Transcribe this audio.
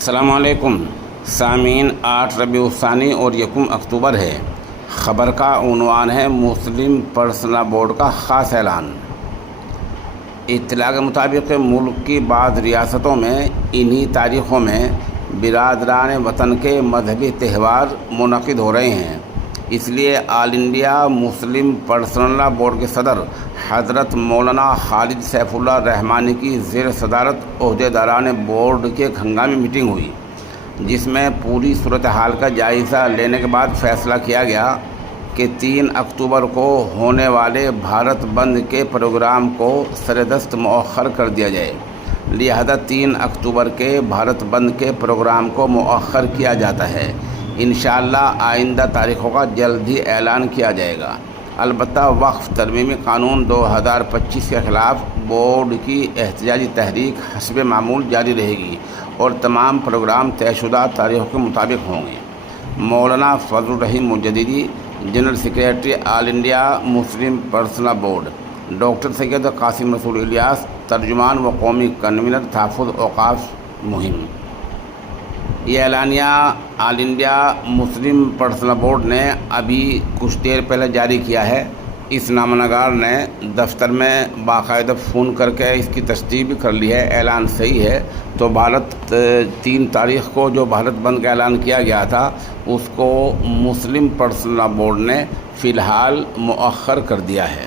السلام علیکم سامعین، 8 ربیع الثانی اور 1 اکتوبر ہے۔ خبر کا عنوان ہے مسلم پرسنل بورڈ کا خاص اعلان۔ اطلاع کے مطابق ملک کی بعض ریاستوں میں انہی تاریخوں میں برادران وطن کے مذہبی تہوار منعقد ہو رہے ہیں۔ اس لیے آل انڈیا مسلم پرسنل بورڈ کے صدر حضرت مولانا خالد سیف اللہ رحمانی کی زیر صدارت عہدیداران بورڈ کی ایک ہنگامی میٹنگ ہوئی، جس میں پوری صورتحال کا جائزہ لینے کے بعد فیصلہ کیا گیا کہ 3 اکتوبر کو ہونے والے بھارت بند کے پروگرام کو سردست مؤخر کر دیا جائے۔ لہذا 3 اکتوبر کے بھارت بند کے پروگرام کو مؤخر کیا جاتا ہے۔ انشاءاللہ آئندہ تاریخوں کا جلد ہی اعلان کیا جائے گا۔ البتہ وقف ترمیمی قانون 2025 کے خلاف بورڈ کی احتجاجی تحریک حسب معمول جاری رہے گی اور تمام پروگرام طے شدہ تاریخوں کے مطابق ہوں گے۔ مولانا Fazlur Rahim Mujaddidi, general secretary All India Muslim Personal Board, doctor Syed Qasim Rasool Ilyas, ترجمان و قومی کنوینر تحفظ اوقاف مہم۔ یہ اعلانیہ آل انڈیا مسلم پرسنل بورڈ نے ابھی کچھ دیر پہلے جاری کیا ہے۔ اس نامہ نگار نے دفتر میں باقاعدہ فون کر کے اس کی تصدیق بھی کر لی ہے، اعلان صحیح ہے۔ تو 3 تاریخ کو جو بھارت بند کا اعلان کیا گیا تھا، اس کو مسلم پرسنل بورڈ نے فی الحال مؤخر کر دیا ہے۔